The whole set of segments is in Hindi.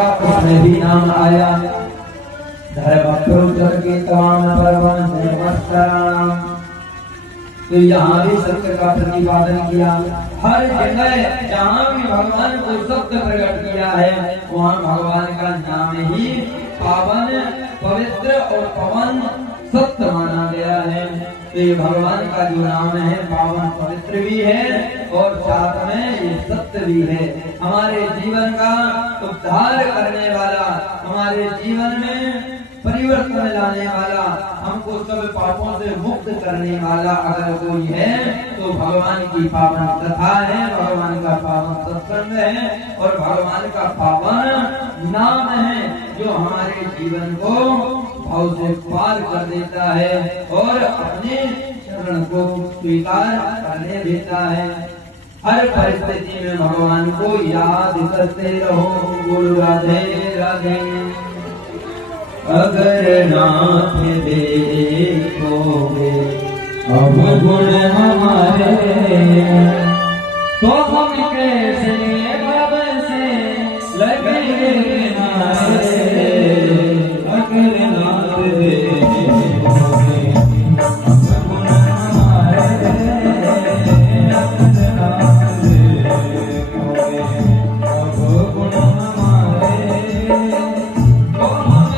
उसमें भी नाम आया धर्मपुत्र के तमाम परमहंस नमस्काराम। तो यहाँ भी सत्य का प्रतिपादन किया। हर जगह जहाँ भी भगवान को सत्य प्रकट किया है वहाँ भगवान का नाम ही पावन पवित्र और पवन सत्य माना गया है। तो ये भगवान का जो नाम है पावन पवित्र भी है और साथ में ये सत्य भी है। हमारे जीवन का उद्धार करने वाला, हमारे जीवन में परिवर्तन लाने वाला, हमको सब पापों से मुक्त करने वाला अगर कोई है तो भगवान की पावन कथा है, भगवान का पावन सत्संग है और भगवान का पावन नाम है जो हमारे जीवन को भाव से पार कर देता है और अपने शरण को स्वीकार करने देता है। हर परिस्थिति में भगवान को याद करते रहो। गुरु राधे राधे। अगर नाथ देखोगे अवगुण हमारे तो हम कैसे भव से लगेंगे किनारे। अगर नाथ देखोगे अवगुण हमारे, अगर नाथ देखोगे अवगुण हमारे तो हम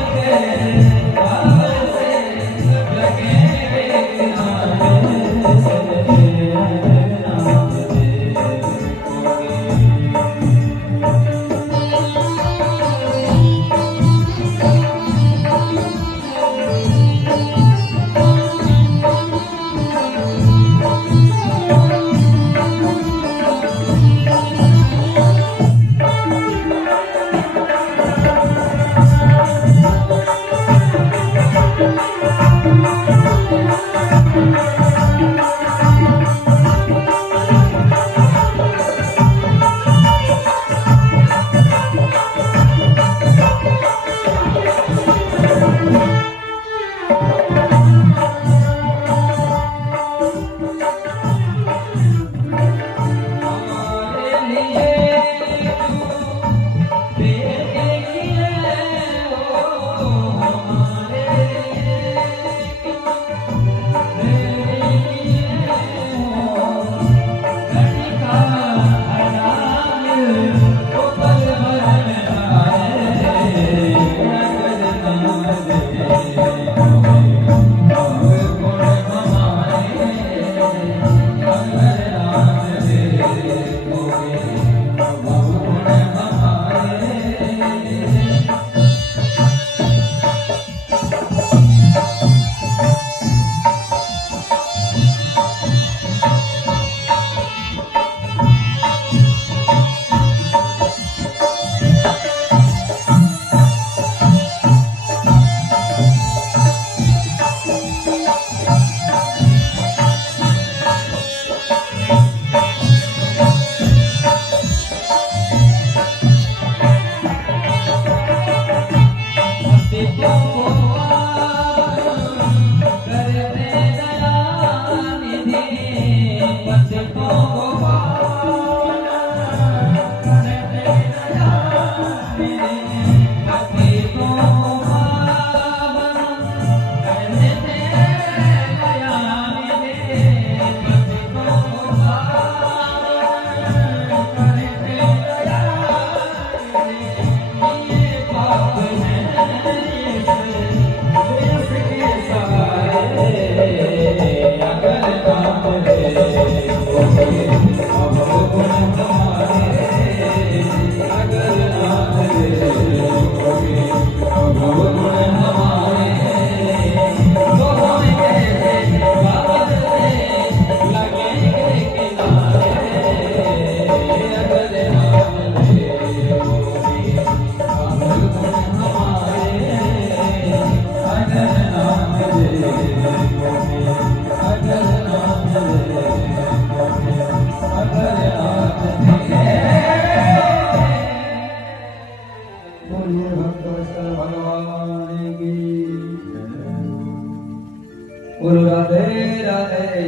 गुरु राधे राधे।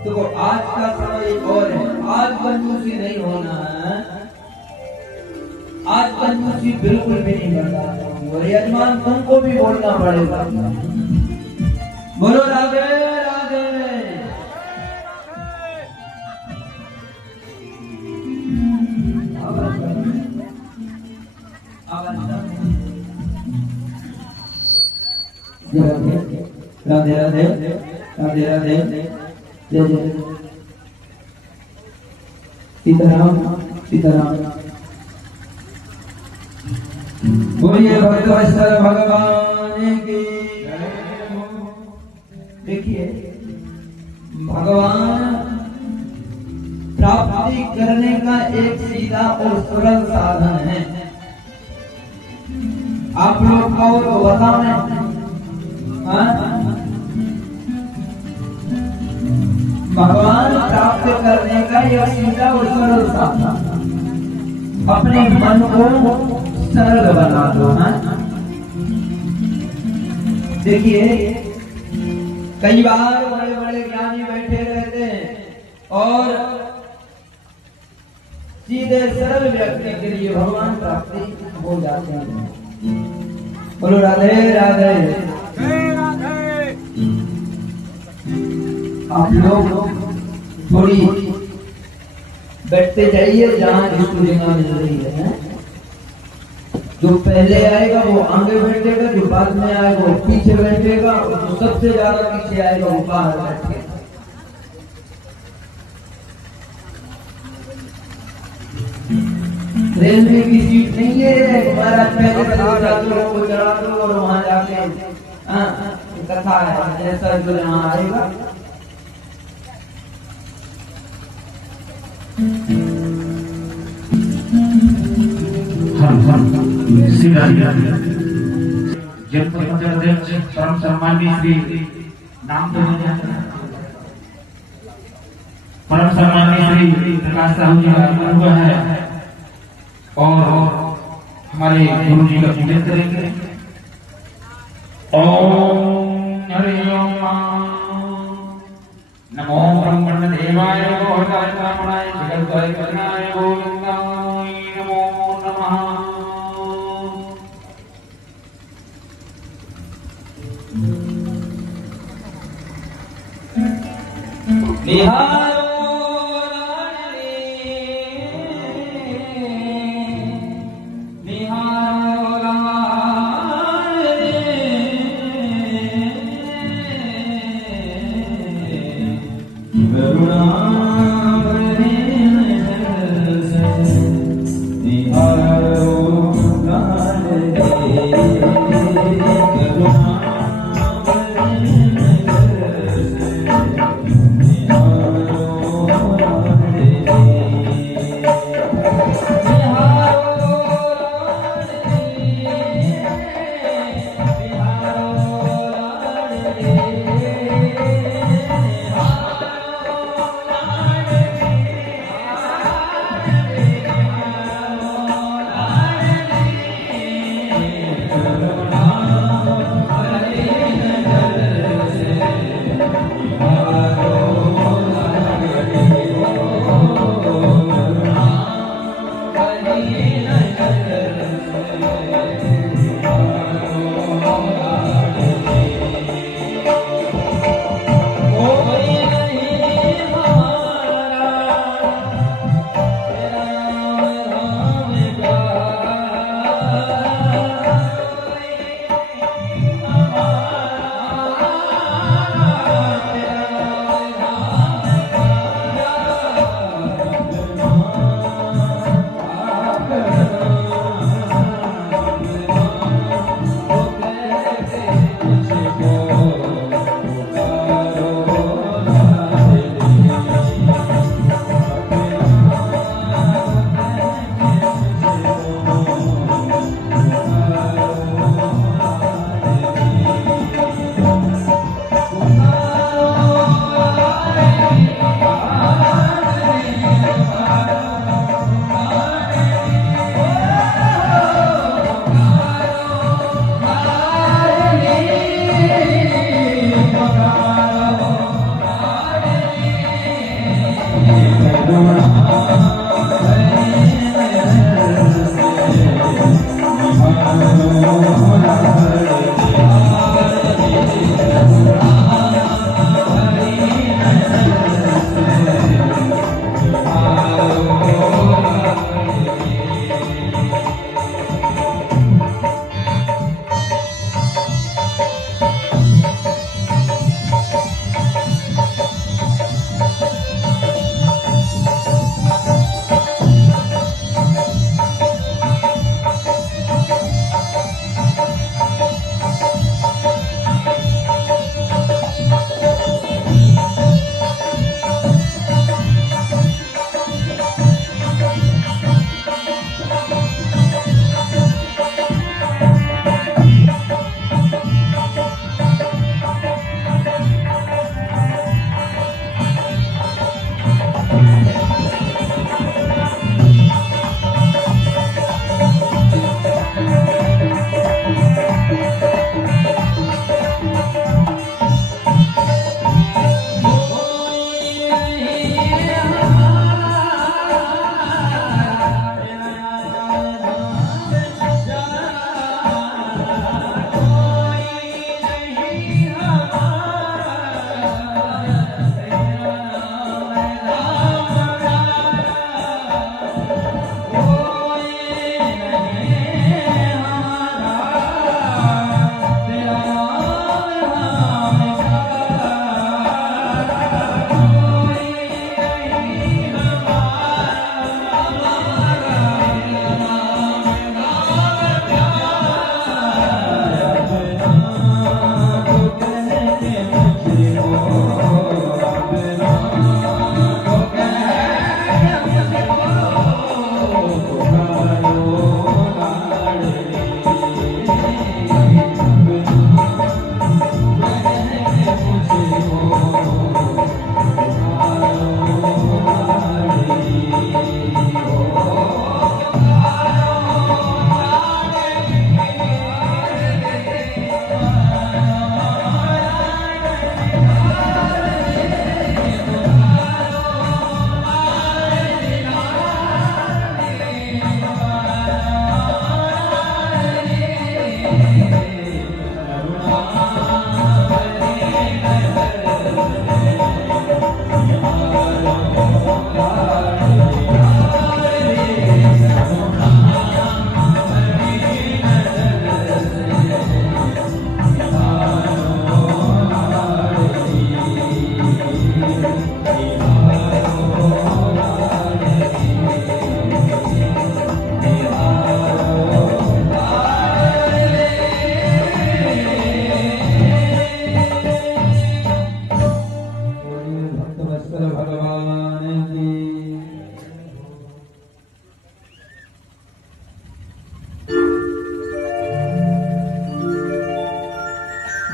तो आज का समय और है, आज कंजूसी नहीं होना है। आज कंजूसी बिल्कुल भी नहीं बर्दाश्त होगी और यजमान तुमको भी बोलना पड़ेगा। बोलो राधे राधे। राधे राधे राधे राधे जय जय सीताराम सीताराम। बोलिए भक्तवत्सल भगवान की। देखिए भगवान प्राप्ति करने का एक सीधा और सरल साधन है। आप लोग कहो तो बताओ मैं। भगवान प्राप्त करने का यह सीधा और सरल साधन। अपने मन को सरल बना दो। देखिए कई बार बड़े बड़े ज्ञानी बैठे रहते हैं और सीधे सरल व्यक्ति के लिए भगवान प्राप्ति हो जाते हैं। बोलो राधे राधे। आप लोग थोड़ी बैठते जाइए जहां जिसको जगह मिल रही है। जो पहले आएगा वो आगे बैठेगा, जो बाद में आएगा वो पीछे बैठेगा, जो सबसे ज्यादा पीछे आएगा वो बाहर बैठेगा। रेलवे की सीट नहीं है महाराज, पहले लोगों को चढ़ा दो और वहां जाके कथा है जैसा जो यहाँ आएगा। परम सम्मानीय श्री नाम तो परम सम्मानीय श्री प्रकाश साहू जी का हुआ है और हमारे गुरु जी का पूजन करेंगे। ओम हरि ओम नमो ब्रह्मण देवाय ब्रह्मणाय जगद्वय कल्याणाय गोविंदाय नमो नमः। बिहार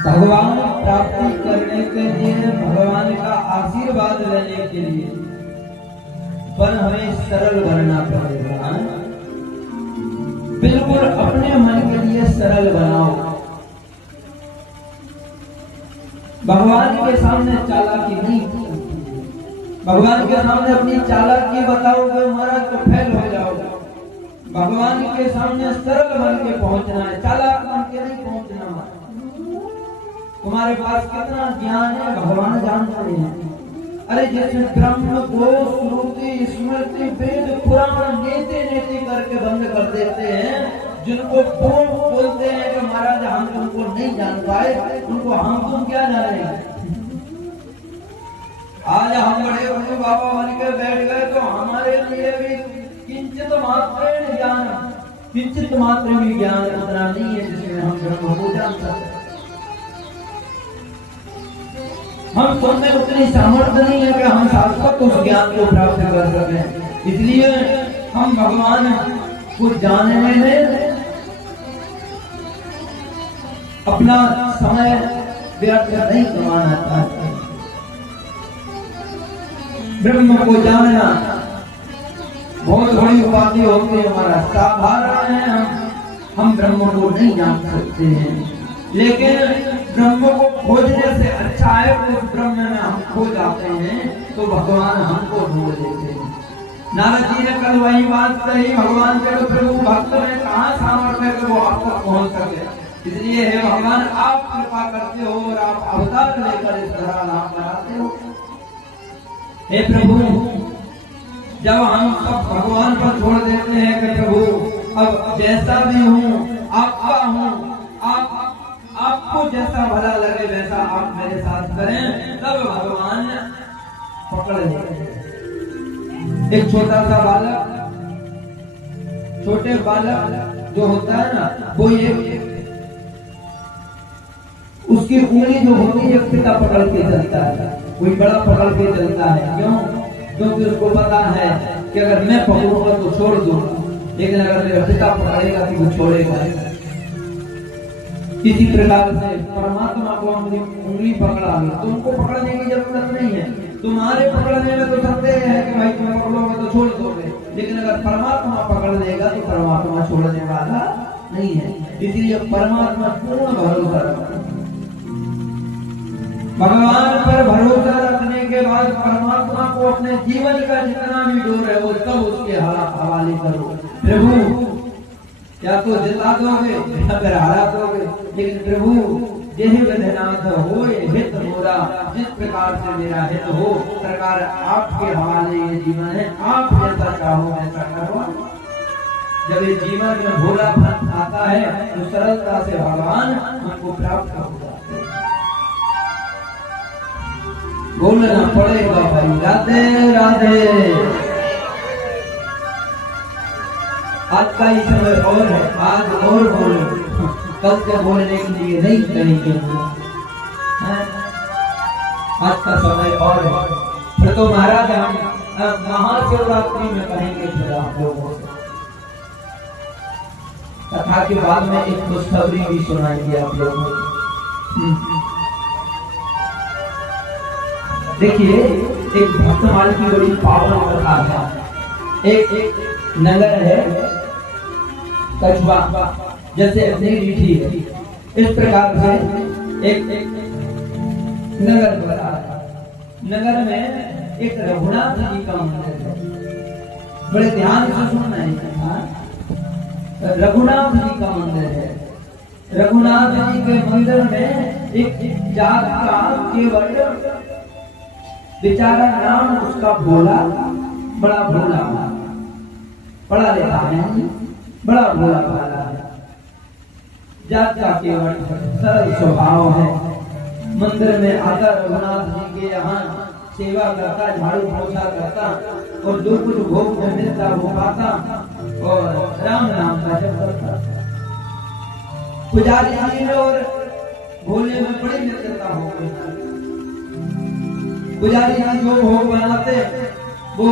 भगवान प्राप्ति करने के लिए, भगवान का आशीर्वाद लेने के लिए पर हमें सरल बनना पड़ेगा। बिल्कुल अपने मन के लिए सरल बनाओ। भगवान के सामने चालाकी नहीं, भगवान के सामने अपनी चालाकी बताओगे महाराज तो फेल हो जाओगे। भगवान के सामने सरल बन के पहुंचना है, चालाक बन के नहीं पहुंचना। तुम्हारे पास कितना ज्ञान है भगवान जानते हैं। अरे जैसे ब्रह्म को श्रुति स्मृति वेद पुराण नेते नेते करके बंद कर देते हैं, जिनको बोलते हैं कि महाराज हम तुमको नहीं जान पाए, उनको हम तुम क्या जानेंगे। आज हम बड़े बड़े बाबा बन के बैठ गए तो हमारे लिए भी किंचित मात्र ज्ञान, किंचित मात्र भी ज्ञान उतना नहीं है जिसमें हम ब्रह्म को जान सकते। हम तो में उतनी सामर्थ्य नहीं है कि हम शाश्वत उस ज्ञान को प्राप्त कर सकें। इसलिए हम भगवान को जानने में अपना समय व्यर्थ नहीं गंवाना चाहते। ब्रह्म को जानना बहुत बड़ी उपाधि होती है। हमारा साधारण है, हम ब्रह्म को नहीं जान सकते हैं, लेकिन ब्रह्म को खोजने से अच्छा है कि उस ब्रह्म में हम खो जाते हैं तो भगवान हमको ढूंढ लेते हैं। नारद जी ने कल वही बात कही, भगवान के तो प्रभु भक्त में कहाँ सामर्थ्य है कि वो आप तक पहुंच सके। इसलिए हे भगवान आप कृपा करते हो और आप अवतार लेकर इस धरा नाम बनाते हो। हे प्रभु, जब हम सब भगवान पर छोड़ देते हैं कि प्रभु अब जैसा भी हूँ आपका हूँ, आपको जैसा भला लगे वैसा आप मेरे साथ करें, तब भगवान पकड़ लेते। एक छोटा सा बालक, छोटे बालक जो होता है ना, वो ये उसकी उंगली जो होती है पिता पकड़ के चलता है, कोई बड़ा पकड़ के चलता है। क्यों? क्योंकि उसको पता है कि अगर मैं पकड़ूंगा तो छोड़ दूंगा, लेकिन अगर मेरा पिता पकड़ेगा तो वो छोड़ेगा। इसी प्रकार से परमात्मा को हमने उंगली पकड़ा ली, तुमको पकड़ने की जरूरत नहीं है। तुम्हारे पकड़ने में तो संदेह है कि भाई तुम पकड़ोगे तो छोड़ दोगे, लेकिन अगर परमात्मा पकड़ लेगा तो परमात्मा छोड़ने वाला नहीं है। इसलिए परमात्मा पूर्ण भरोसा रखो। भगवान पर भरोसा रखने के बाद परमात्मा को अपने जीवन का जितना भी डोर है वो सब उसके हवाले करो। प्रभु या तो जिता दोगे या फिर हरा दोगे, लेकिन प्रभु जेहि विधिनाथ हो हित मोरा, जिस प्रकार से मेरा हित हो सरकार आपके हवाले ये जीवन है, आप जैसा चाहो वैसा करो। जब ये जीवन में भोलापन आता है तो सरलता से भगवान हमको प्राप्त हो जाते हैं। बोलना पड़ेगा भाई राधे राधे। आज का ही समय और है, आज और बोलो, कल से बोलने के लिए नहीं कहेंगे। आज का समय और है, फिर तो महाराज हम महाशिवरात्रि में कहेंगे फिर आप लोगों से। कथा के बाद में एक खुशखबरी भी सुनाएंगे आप लोगों को। देखिए, एक भक्तमाल की बड़ी पावन कथा है। एक नगर है कछुआ, जैसे अपनी रीठी है, इस प्रकार से एक नगर बना है। नगर में एक रघुनाथ जी का मंदिर है। बड़े ध्यान से सुनना है, रघुनाथ जी का मंदिर है। रघुनाथ जी के मंदिर में एक जात का केवल बेचारा नाम उसका भोला, बड़ा भोला, पढ़ा लिखा है, बड़ा भोला भाला है। जात का केवल सरल स्वभाव है। मंदिर में आता रघुनाथ जी के यहाँ सेवा करता, झाड़ू पोछा करता और जो कुछ भोग में मिलता वो खाता और राम नाम का जप करता। पुजारी जी और भोले में बड़ी मित्रता हो गई। पुजारी जी जो भोग बनाते वो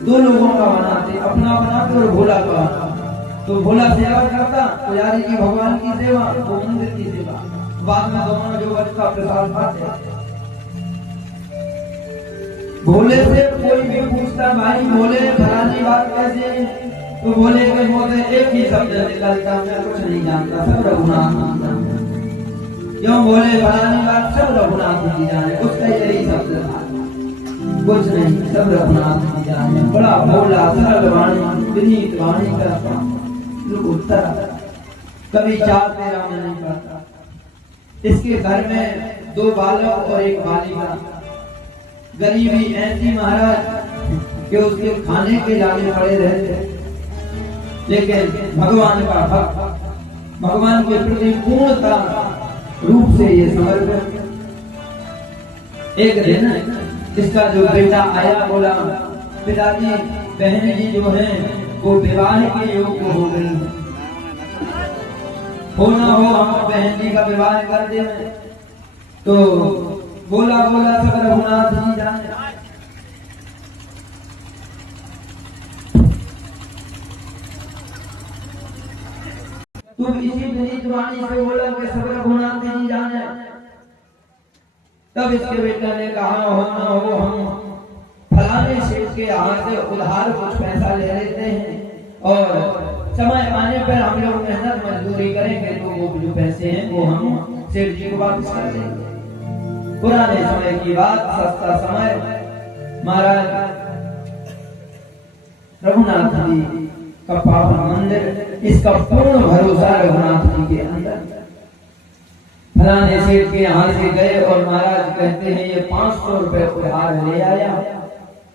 दो लोगों का बनाते, अपना बनाते और भोला का बनाते। तो भोला सेवा करता, पुजारी जी भगवान की सेवा, वो मंदिर की सेवा। बाद में दोनों जो बचता प्रसाद खाते। भोले से कोई भी पूछता भाई भोले फलानी बात कैसे, तो भोले के मुंह से एक ही शब्द निकलता, मैं कुछ नहीं जानता, सब रघुनाथ जी जाने। क्यों बोले फलानी बात सब रघुनाथ जी जाने, उसका यही शब्द था, कुछ नहीं, सब रघुनाथ जी जाने। बड़ा भोला सरल वाणी विनीत वाणी करता, उत्तर कभी चार तेरा में नहीं पड़ता। इसके घर में 2 बालक और 1 बालिका। गरीबी ऐसी महाराज कि उसके खाने के लाने पड़े रहते, लेकिन भगवान का भक्त, भगवान के प्रति पूर्णता रूप से ये समर्पित। एक दिन इसका जो बेटा आया, बोला पिताजी बहन जी जो है वो विवाह के योग्य हो गई है, हो ना हो हम बहन जी का विवाह कर दे। तो बोला सब रघुनाथ जी जाने। तुम इसी विनीत वाणी से बोला कि सब रघुनाथ जी जाने। तब इसके बेटा ने कहा हो ना हो हम फलाने सेठ के यहाँ से उधार कुछ पैसा ले लेते हैं और समय आने पर हम लोग मेहनत मजदूरी करेंगे तो वो जो पैसे हैं वो हम सेठ जी को वापस कर देंगे। पुराने समय की बात, सस्ता समय। महाराज रघुनाथ जी का पावन मंदिर, इसका पूर्ण भरोसा रघुनाथ जी के अंदर। फलाने सेठ के यहाँ से गए और महाराज कहते हैं ये 500 रुपए उधार ले आया,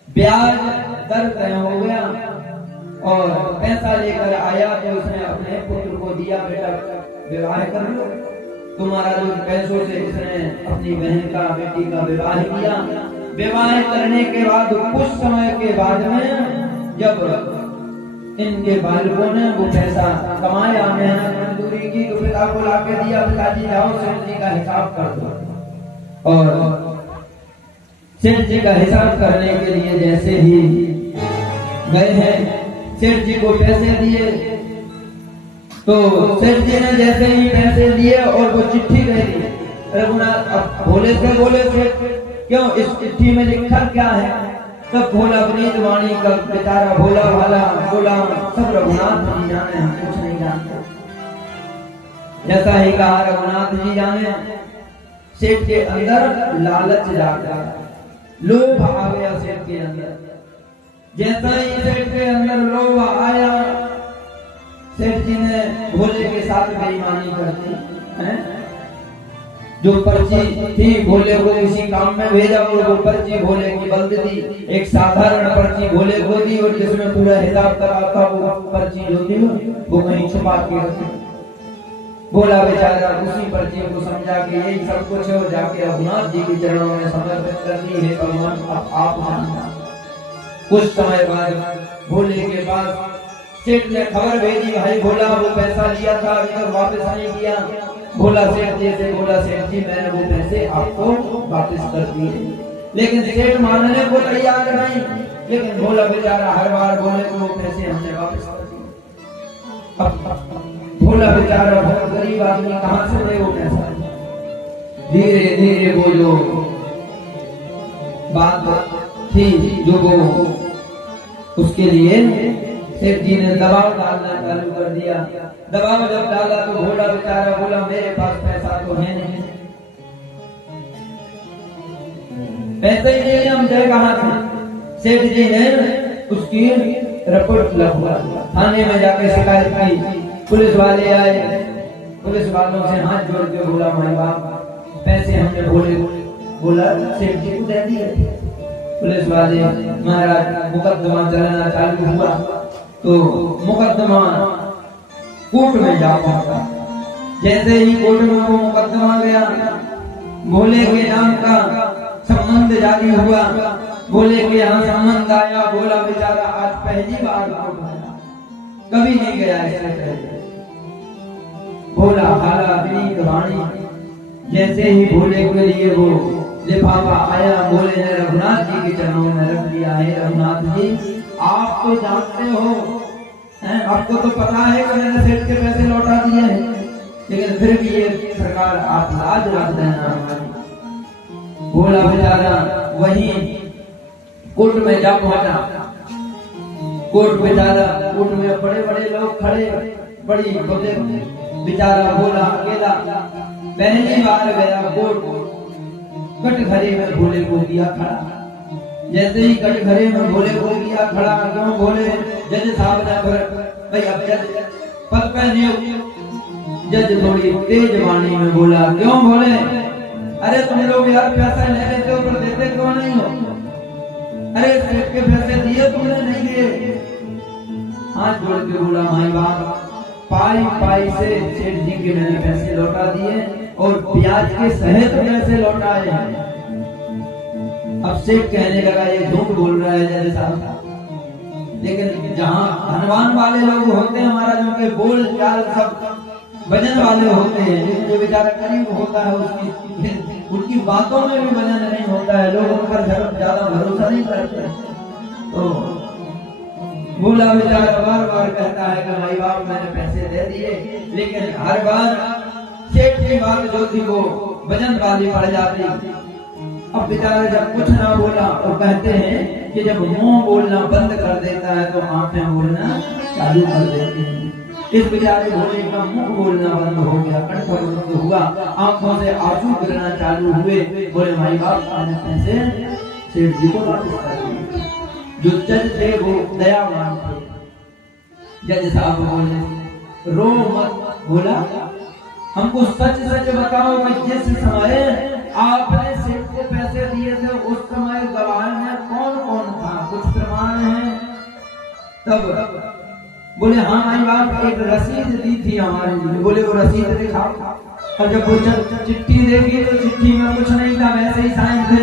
ब्याज दर तय हो गया और पैसा लेकर आया तो उसने अपने पुत्र को दिया, बेटा विवाह कर लो। तुम्हारा जो पैसों से इसने अपनी बहन का बेटी का विवाह किया। विवाह करने के बाद कुछ समय के बाद में जब इनके बालकों ने वो पैसा कमाया, मेहनत मजदूरी की, तो पिता को लाके दिया, पिताजी जाओ सेठ जी का हिसाब कर दो। और सेठ जी का हिसाब करने के लिए जैसे ही गए हैं, सेठ जी को पैसे दिए, तो सेठ जी ने जैसे ही पैसे दिए और वो चिट्ठी दे दी रघुनाथ। अब भोले से बोले सेठ क्यों इस चिट्ठी में लिखा क्या है? तब भोला विनीत वाणी का बेचारा भोला भाला बोला सब रघुनाथ जी जाने, हम कुछ नहीं जानते। जैसा ही कहा रघुनाथ जी जाने, सेठ के अंदर लालच जाग गया, लोभ आ गया सेठ के अंदर। जैसा ही सेठ के अंदर लोभ आया, सेठ जी ने भोले के साथ बेईमानी कर दी है। जो पर्ची थी भोले को किसी काम में भेजा और वो पर्ची भोले की बंद दी। एक साधारण पर्ची भोले को दी और जिसमें पूरा हिसाब किताब था, वो पर्ची जो थी वो कहीं छुपा के रखी। भोला बेचारा उसी पर्ची को समझा के यही सब कुछ है और जाके रघुनाथ जी के चरणों में समर्पित कर दी है। भगवान अब आप मानना। कुछ समय बाद भोले के पास सेठ ने खबर भेजी, भाई भोला वो पैसा लिया था अभी तक वापस नहीं किया। भोला सेठ जी से बोला, सेठ जी मैंने वो पैसे आपको वापस कर दिए। लेकिन सेठ मानने को तैयार नहीं, लेकिन भोला बेचारा हर बार भोले को वो पैसे हमने वापस कर दिए। अब भोला बेचारा बहुत गरीब आदमी कहाँ से दे वो पैसा। धीरे धीरे वो जो बात थी जो वो उसके लिए सेठ जी ने दबाव डालना चालू कर दिया। दबाव जब डाला तो भोला बेचारा बोला मेरे पास पैसा तो है नहीं, पैसे ही नहीं, हम जाए कहाँ से। सेठ जी ने उसकी रिपोर्ट लिखवा, थाने में जाके शिकायत की। पुलिस वाले आए, पुलिस वालों से हाथ जोड़ के बोला माई बाप पैसे हमने बोला सेठ जी को दे दिए। पुलिस वाले महाराज मुकदमा चलाना चालू हुआ तो मुकदमा कोर्ट में जा पहुंचा। जैसे ही कोर्ट में वो मुकदमा गया, भोले के नाम का संबंध जारी हुआ। भोले के यहाँ संबंध आया। भोला बेचारा आज पहली बार कोर्ट आया, कभी नहीं गया इससे पहले। भोला भाला विनीत वाणी। जैसे ही भोले के लिए वो लिफाफा आया, भोले ने रघुनाथ जी के चरणों में रख दिया है। रघुनाथ जी आप तो जानते हो, आपको तो पता है कि मैंने सेठ के पैसे लौटा दिए हैं, लेकिन फिर भी ये सरकार आप लाज रख देना हमारी। भोला बेचारा वही कोर्ट में जा पहुंचा। कोर्ट बेचारा, कोर्ट में बड़े बड़े लोग खड़े, बड़ी बेचारा भोला अकेला पहली बार गया कोर्ट। कटघरे में भोले को किया खड़ा। जैसे ही कटघरे में भोले को किया खड़ा, क्यों भोले? जज साहब ने भाई अब जज पद पे नियुक्त। जज थोड़ी तेज वाणी में बोला, क्यों भोले? अरे तुम लोग यार पैसा ले लेते हो पर देते क्यों नहीं हो? अरे सेठ के पैसे दिए तुमने, नहीं दिए? हाथ जोड़ के बोला, माई बाप पाई पाई से सेठ जी के मैंने पैसे लौटा दिए और ब्याज के सहित पैसे लौटाए हैं। अब सेठ कहने लगा ये झूठ बोल रहा है जज साहब। लेकिन जहाँ धनवान वाले लोग होते हैं हमारा, जो के बोल चाल सब वजन वाले होते हैं, लेकिन जो बेचारा गरीब होता है उनकी बातों में भी वजन नहीं होता है, लोग उन पर ज्यादा भरोसा नहीं करते। तो भोला बेचारा बार बार कहता है कि भाई बाप मैंने पैसे दे दिए, लेकिन हर बार सेठ की बात जो थी वो वजन वाली पड़ जाती। अब बेचारा जब कुछ ना बोला तो कहते हैं कि जब मुंह बोलना बंद कर देता है तो आंखें बोलना चालू कर देती हैं। इस बेचारे भोले का मुंह बोलना बंद हो गया, कंठ बंद हुआ, आंखों से आंसू गिरना चालू हुए। बोले भाई बाप मैंने पैसे सेठ जी को वापस कर दिए। जो जज थे वो दयावान थे। जज साहब बोले रो मत भोला, हमको सच सच बताओ कि जिस समय आपने सेठ को पैसे दिए थे उस समय गवाह में कौन कौन था? कुछ प्रमाण है? तब बोले हाँ भाई बाप एक रसीद दी थी हमारे लिए। बोले वो रसीद दिखाओ। और जब वो चिट्ठी देखी तो चिट्ठी में कुछ नहीं था, वैसे ही साइन थे।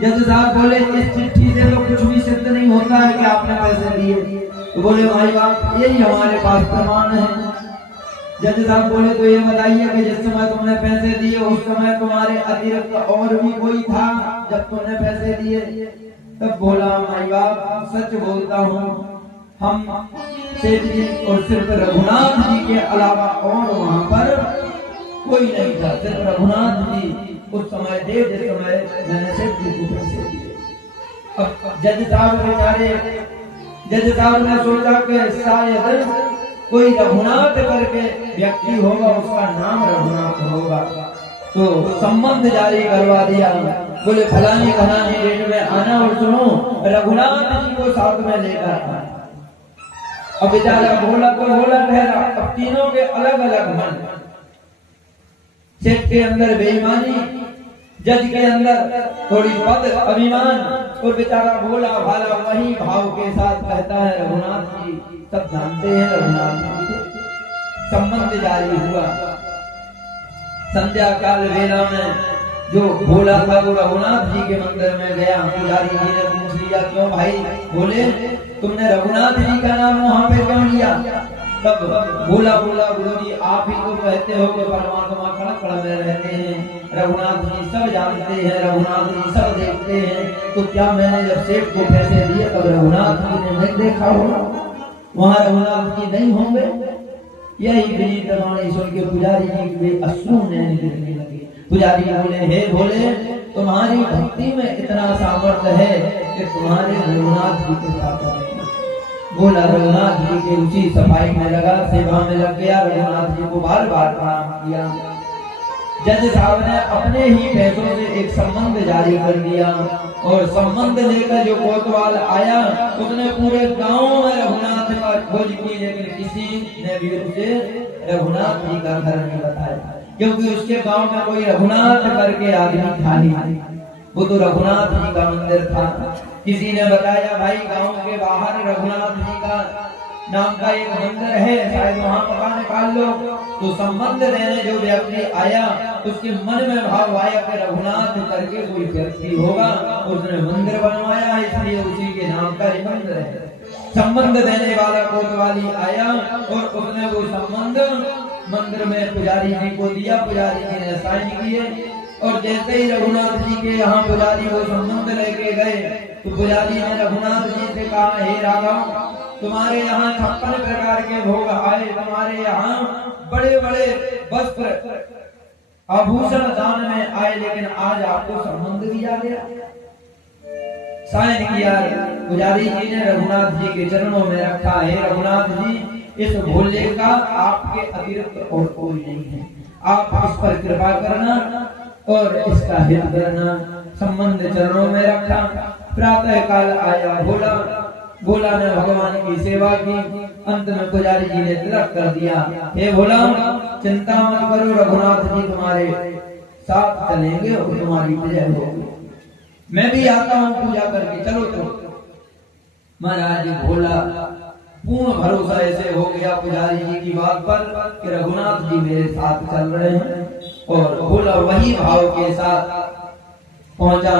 जज साहब बोले इस चिट्ठी से तो कुछ भी सिद्ध नहीं होता है कि आपने पैसे दिए। तो बोले भाई बाप यही हमारे पास प्रमाण है। जज साहब बोले तो ये बताइए कि जिस समय तुमने पैसे दिए उस समय तुम्हारे अतिरिक्त और भी कोई था जब तुमने पैसे दिए? तब बोला भाई बाप सच बोलता हूँ, हम सेठ जी और सिर्फ रघुनाथ जी के अलावा और वहाँ पर कोई नहीं था। सिर्फ रघुनाथ जी उस समय थे जिस समय मैंने सेठ जी को पैसे दिए। अब जज साहब बेचारे, जज साहब ने सोचा कि शायद कोई रघुनाथ करके व्यक्ति होगा, उसका नाम रघुनाथ होगा, तो संबंध जारी करवा दिया। बोले फलानी फलानी डेट में आना और सुनो रघुनाथ जी को साथ में लेकर आना। अब बेचारा भोला को भोला ठहरा। अब तीनों के अलग अलग मन, सेठ के अंदर बेईमानी, जज के अंदर थोड़ी पद अभिमान, और बेचारा भोला भाला वही भाव के साथ कहता है रघुनाथ जी। सब जानते हैं रघुनाथ जी को। संबंध जारी हुआ। संध्या काल वेला में जो भोला था वो रघुनाथ जी के मंदिर में गया। पुजारी जी ने पूछ लिया क्यों भाई बोले तुमने रघुनाथ जी का नाम वहाँ पे क्यों लिया? तब भोला बोला गुरु जी आप ही तो कहते हो कि परमात्मा कण कण में रहते हैं, रघुनाथ जी सब जानते हैं, रघुनाथ जी सब देखते हैं, तो क्या मैंने जब सेठ को पैसे दिए तब रघुनाथ जी ने नहीं देखा होगा? वहाँ रघुनाथ जी नहीं होंगे? यही विनीत वाणी सुन के पुजारी जी के अश्रु नैन गिरने लगे। पुजारी बोले हे भोले तुम्हारी भक्ति में इतना सामर्थ्य है कि तुम्हारे रघुनाथ जी के साथ बोला। रघुनाथ जी के उसी सफाई में लगा, सेवा में लग गया, रघुनाथ जी को बार बार प्रणाम किया। जज साहब ने अपने ही पैसों से एक संबंध जारी कर दिया और संबंध लेकर जो कोतवाल आया उसने पूरे गांव में रघुनाथ का खोज की, लेकिन किसी ने भी उसे रघुनाथ जी का घर नहीं बताया, क्योंकि उसके गांव में कोई रघुनाथ करके आदमी था ही, वो तो रघुनाथ जी का मंदिर था। किसी ने बताया भाई गांव के बाहर रघुनाथ जी का नाम का एक मंदिर है, शायद वहाँ पता निकाल लो। तो संबंध देने जो व्यक्ति आया उसके मन में भाव आया कि रघुनाथ करके कोई व्यक्ति होगा, उसने मंदिर बनवाया इसलिए उसी के नाम का ये मंदिर है। संबंध देने वाला कोतवाली आया और उसने वो संबंध मंदिर में पुजारी जी को दिया। पुजारी जी ने साइन किए और जैसे ही रघुनाथ जी के यहाँ पुजारी वो संबंध लेके गए तो पुजारी ने रघुनाथ जी से कहा हे राघव तुम्हारे यहाँ 56 प्रकार के भोग आए, तुम्हारे यहाँ बड़े बड़े वस्त्र आभूषण दान में आए, लेकिन आज आपको संबंध दिया गया। साइन किया, पुजारी जी ने रघुनाथ जी के चरणों में रखा है। रघुनाथ जी, इस भोले का आपके अतिरिक्त और कोई नहीं है, आप इस पर कृपा करना और इसका हित करना। संबंध चरणों में रखा। प्रातः काल आया भोला, भोला ने भगवान की सेवा की। अंत में पुजारी जी ने तिलक कर दिया, हे भोला चिंता मत करो, रघुनाथ जी तुम्हारे साथ चलेंगे और तुम्हारी विजय होगी। मैं भी आता हूँ पूजा करके, चलो तो। महाराज भोला पूर्ण भरोसा ऐसे हो गया पुजारी जी की बात पर कि रघुनाथ जी मेरे साथ चल रहे हैं। और भोला वही भाव के साथ पहुंचा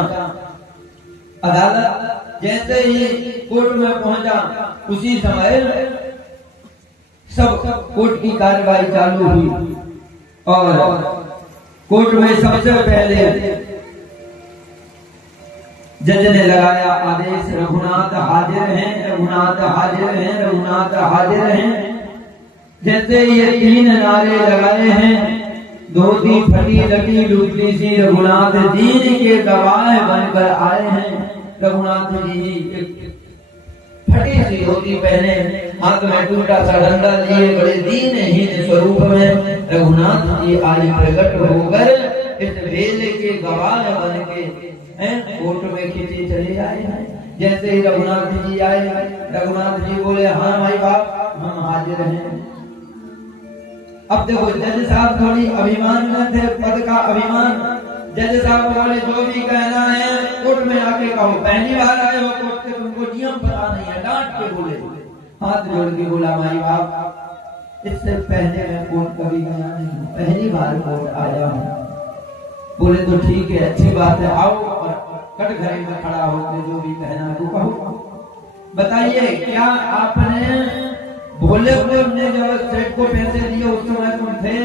अदालत। जैसे ही कोर्ट में पहुंचा, उसी समय सब कोर्ट की कार्रवाई चालू हुई। और कोर्ट में सबसे पहले जज ने लगाया आदेश, रघुनाथ हाजिर हैं, रघुनाथ हाजिर हैं, रघुनाथ हाजिर हैं। जैसे ये 3 नारे लगाए हैं, धोती फटी लटी लुटी सी, रघुनाथ दीन के गवाह बनकर आए हैं। रघुनाथ जी फटी सी धोती पहने, हाथ में टूटा सा डंडा लिए, बड़े दीनहीन स्वरूप में रघुनाथ जी आज प्रकट होकर इस बेले के गवाह बन के कोर्ट में खींचे चले आए हैं। जैसे ही रघुनाथ जी आए, रघुनाथ जी बोले, हाँ भाई बाप, हम हाजिर हैं। अब देखो जज साहब थोड़ी अभिमान में थे, पद का अभिमान। जज साहब बोले, जो भी कहना है कोर्ट में आके कहो, पहली बार आए हो कोर्ट के, तुमको नियम पता नहीं है। डांट के बोले, हाथ जोड़ के बोला, भाई बाप इससे पहले मैं कोर्ट कभी गया नहीं, पहली बार कोर्ट आया हूँ। बोले तो ठीक है, अच्छी बात है, आओ और कटघरे में खड़ा होकर जो भी कहना तो कहो। बताइए, क्या आपने भोले ने जब सेठ को पैसे दिए उस समय तुम थे?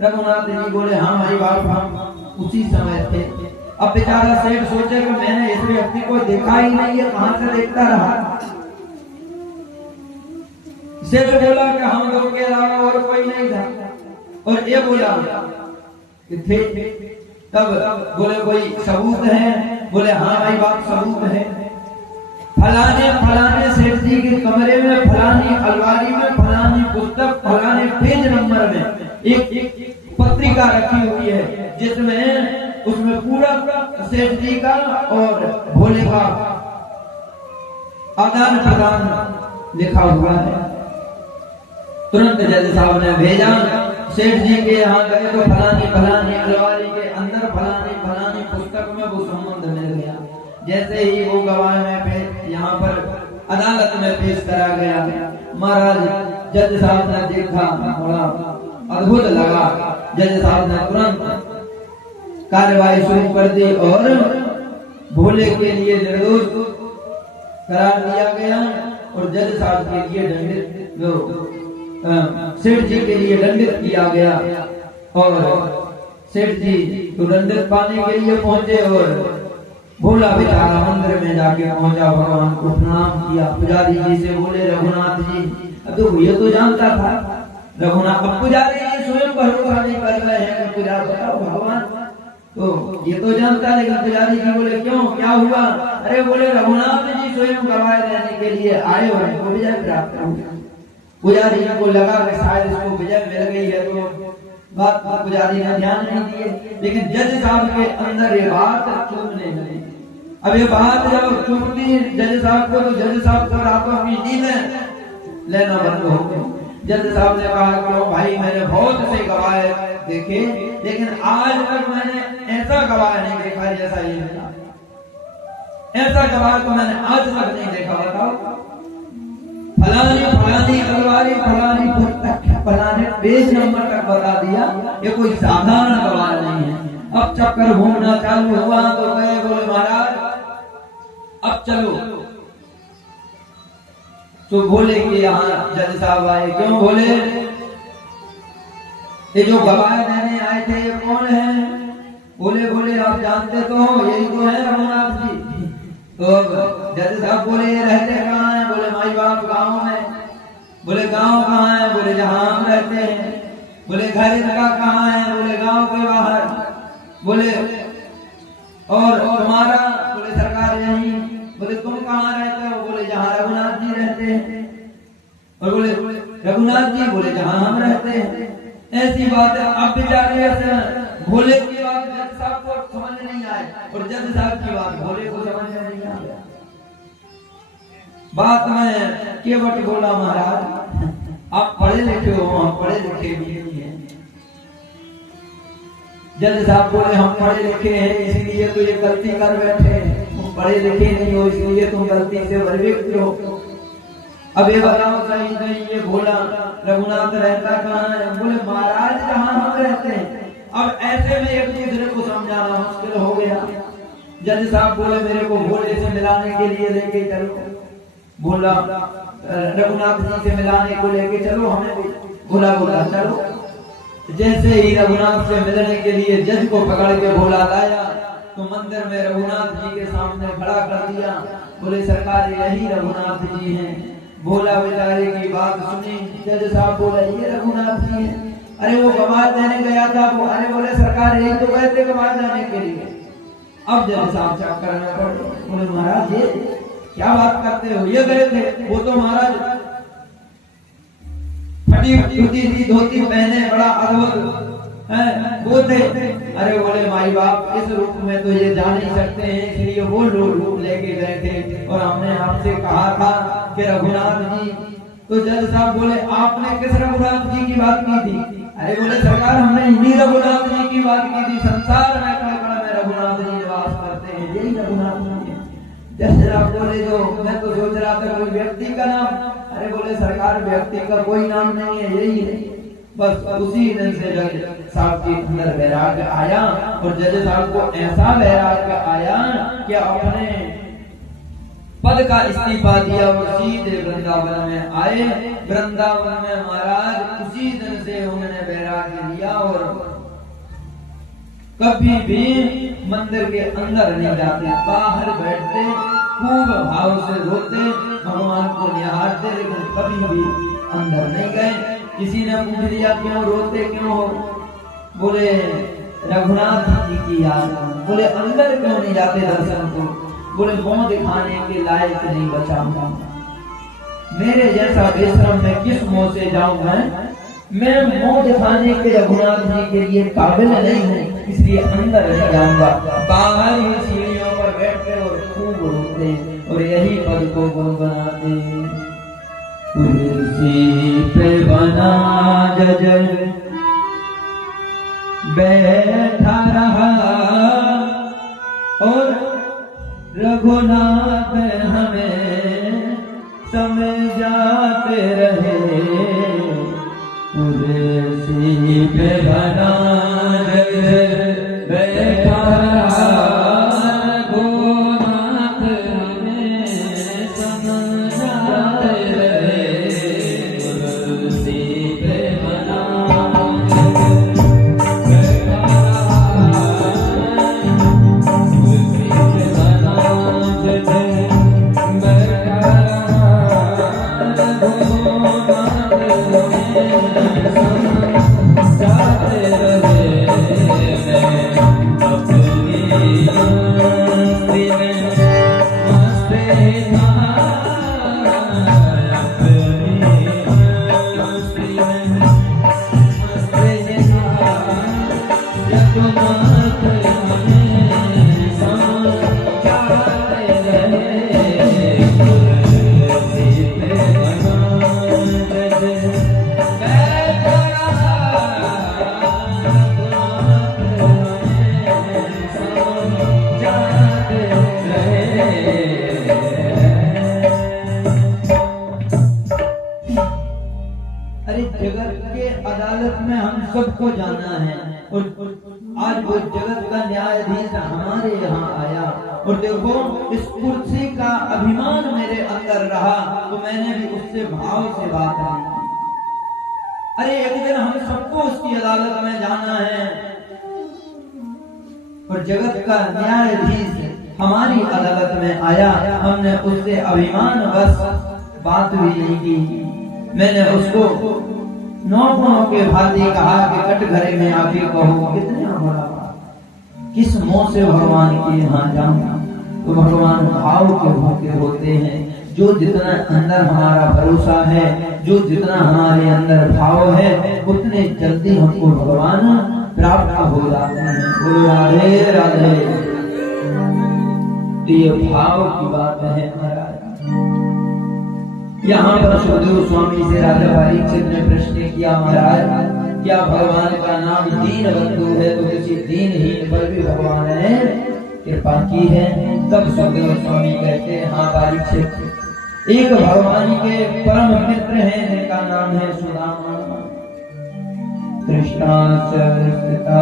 रघुनाथ जी बोले, हाँ भाई बाप, हम उसी समय थे। अब बेचारा सेठ सोचे कि मैंने इस व्यक्ति को देखा ही नहीं है, कहां से देखता रहा। सेठ बोला कि हम लोग के अलावा और कोई नहीं था। और ये बोला कि थे। तब बोले, कोई सबूत है? बोले, हाँ भाई बाप सबूत है। फलाने फलाने सेठ जी के कमरे में, फलानी अलमारी में, फलानी पुस्तक, फलाने पेज नंबर में एक पत्रिका रखी हुई है, जिसमें उसमें पूरा सेठ जी का और भोले का आदान प्रदान लिखा हुआ है। तुरंत जज साहब ने भेजा, सेठ जी के यहाँ गए तो फलानी फलानी अलमारी के अंदर फलानी फलानी पुस्तक में वो संबंध मिल गया। जैसे ही वो गवाह में यहाँ पर अदालत में पेश करा गया, महाराज जज साहब ने देखा, बड़ा अद्भुत लगा। जज साहब ने तुरंत कार्रवाई शुरू कर दी और भोले के लिए निर्दोष करार दिया गया और जज साहब के लिए दंडित, सेठ जी के लिए दंडित किया गया। और सेठ जी तो दंडित पाने के लिए पहुंचे और भोला बेचारा मंदिर में जाके पहुंचा, भगवान को प्रणाम किया। पुजारी जी से बोले, रघुनाथ जी, अब तो ये तो जानता था रघुनाथ, अब पुजारी जी स्वयं भरोसा नहीं कर रहे हैं कि पुजारी बताओ भगवान, तो ये तो जानता, लेकिन पुजारी जी बोले, क्यों, क्या हुआ? अरे बोले, रघुनाथ जी स्वयं गवाह रहने के लिए आए और इनको विजय प्राप्त हो। पुजारी जी को लगा कि शायद इसको विजय मिल गई है, तो बात पुजारी ने ध्यान नहीं दिए। लेकिन जज साहब के अंदर ये बात चुभने लगी। अब ये बात जब चुभती जज साहब को, तो जज साहब को रातों की नींद लेना बंद हो गई। जज साहब ने कहा, क्यों भाई, मैंने बहुत से गवाह देखे, लेकिन आज तक मैंने ऐसा गवाह नहीं देखा जैसा ये मिला। ऐसा गवाह तो मैंने आज तक नहीं देखा। बताओ, फलानी फलानी अलमारी, फलानी पुस्तक, फलाने पेज नंबर तक बता दिया। ये कोई साधारण गवाह नहीं है। अब चक्कर घूमना चालू हुआ तो गए, बोले महाराज अब चलो। तो बोले कि यहाँ जज साहब आए। क्यों? बोले, ये जो गवाह देने आए थे ये कौन है? बोले आप जानते तो हो, यही तो है रघुनाथ जी। तो जज साहब बोले, ये रहते कहाँ हैं? बोले माई बाप गाँव में। बोले गाँव कहाँ है? बोले जहाँ हम रहते हैं। बोले घर इनका कहाँ है? बोले गांव के बाहर। बोले और तुम्हारा? बोले सरकार यही। बोले तुम कहाँ रहते हो? बोले जहाँ रघुनाथ जी रहते हैं। और बोले रघुनाथ जी? बोले जहाँ हम रहते हैं। ऐसी बात है। अब बेचारे ऐसे भोले की बात जज साहब को समझ नहीं आए और जज साहब की बात भोले को समझ में नहीं आया। बात में केवट बोला महाराज आप पढ़े लिखे हो, हम पढ़े लिखे भी नहीं है। जज साहब बोले हम पढ़े लिखे हैं इसलिए तो ये गलती कर बैठे हैं, तुम पढ़े लिखे नहीं हो इसलिए तुम गलती से वर्वित हो। अब ये बताओ सही नहीं ये भोला रघुनाथ रहता कहाँ है? बोले महाराज जहाँ हम रहते हैं। अब ऐसे में एक दूसरे को समझाना मुश्किल हो गया। जज साहब बोले मेरे को भोले से मिलाने के लिए लेके चलो। बोला रघुनाथ जी से मिलाने को लेके चलो हमें भी। भोला बोला चलो। जैसे ही रघुनाथ से मिलने के लिए जज को पकड़ के भोला लाया तो मंदिर में रघुनाथ जी के सामने खड़ा कर दिया। बोले सरकार यही रघुनाथ जी हैं। भोला बेचारे की बात सुनी। जज साहब बोला ये रघुनाथ जी हैं। अरे वो गवाह देने गया था वो। अरे बोले सरकार यही तो गए थे गवाह देने के लिए। अब जज साहब चक्कर में पड़े। बोले महाराज ये क्या बात करते हो? ये गए थे वो तो महाराज फटी फटी सी धोती पहने बड़ा अद्भुत है वो थे। अरे बोले माई बाप इस रूप में तो ये जा नहीं सकते हैं इसलिए वो रूप लेके गए थे और हमने आपसे कहा था कि रघुनाथ जी। तो जज साहब बोले आपने किस रघुनाथ जी की बात की थी? अरे बोले सरकार हमने इन्हीं रघुनाथ जी की बात की थी। संसार में कण में रघुनाथ जी निवास करते हैं यही रघुनाथ जी। जज साहब बोले जो मैं तो सोच रहा था कोई व्यक्ति का नाम। अरे बोले सरकार व्यक्ति का कोई नाम नहीं है यही है। बस उसी दिन से जज साहब के अंदर वैराग्य आया और जज साहब को ऐसा वैराग्य आया कि अपने पद का इस्तीफा दिया और सीधे वृंदावन में आए। वृंदावन में महाराज उसी दिन से उन्होंने वैराग्य लिया और कभी भी मंदिर के अंदर नहीं जाते, बाहर बैठते, खूब भाव से रोते, भगवान को निहारते, लेकिन कभी भी अंदर नहीं गए। किसी ने पूछ लिया क्यों रोते क्यों हो? बोले रघुनाथ जी की याद। बोले अंदर क्यों नहीं जाते दर्शन को? बोले मुंह दिखाने के लायक नहीं बचा हूं। मेरे जैसा बेशरम में किस मुंह से जाऊं मैं मुंह दिखाने के रघुनाथ जी के लिए काबिल नहीं हूँ इसलिए अंदर नहीं जाऊंगा। बाहर ही सीढ़ियों पर बैठते और खूब रोते और यही पद को गुण बनाते। कुर्सी पे बना जज बैठा रहा और रघुनाथ हमें समझाते रहे। कुर्सी पे बना बैठा रहा रघुनाथ हमें समझाते रहे। कुर्सी पे बना बैठा रहा कुर्सी पे बना बैठा सबको जाना है और आज वो जगत का न्यायाधीश हमारे यहाँ आया और देखो इस कुर्सी का अभिमान मेरे अंदर रहा तो मैंने भी उससे भाव से बात नहीं की। अरे एक दिन हम सबको उसकी अदालत में जाना है और जगत का न्यायाधीश हमारी अदालत में आया। हमने उससे अभिमान बस बात भी नहीं की। मैंने उसको नौकों के भांति कहा कि कटघरे में आके कहो कितने बड़ा बात, किस मुंह से भगवान के यहाँ जाऊं। तो भगवान भाव के भूखे होते हैं। जो जितना अंदर हमारा भरोसा है, जो जितना हमारे अंदर भाव है, उतने जल्दी हमको भगवान प्राप्त हो जाते हैं। बोलो राधे राधे। तो ये भाव की बात है महाराज। यहाँ पर सुखदेव स्वामी से राजा परीक्षित ने प्रश्न किया, महाराज क्या भगवान का नाम दीन बंधु है, तो किसी दीनहीन पर भी भगवान ने कृपा की है। तब सुखदेव स्वामी कहते हैं, हाँ परीक्षित, एक भगवान के परम मित्र हैं जिनका नाम है सुदामा। कृष्णाच कृता